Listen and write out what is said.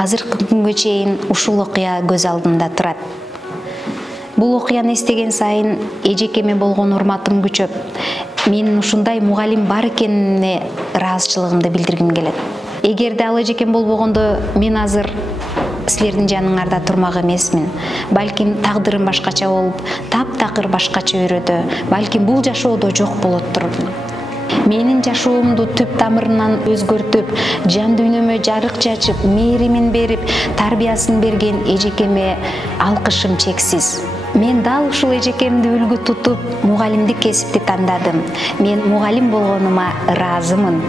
Азыркы күнгө чейин ушул окуя көз алдымда турат. Бул окуяны эстеген сайын эжекеме болгон урматым күчөп, менин ушундай мугалим бар экенине ыраазычылыгымды билдиргим келет. Эгерде ал эжекем болбогондо мен азыр силердин жаныңарда турмак эмесмин. Балким тагдырым башкача болуп, таптакыр башкача өрөдө, балким бул жашоодо жок болот турмун. Менин жашоомду түп тамырынан өзгөртүп, жан дүйнөмө жарык чачып, мээримин берип, тарбиясын берген эжекеме алкышым чексиз. Мен дал ушул эжекемди үлгү тутуп, мугалимдик кесипти тандадым. Мен мугалим болгонума ыраазымын.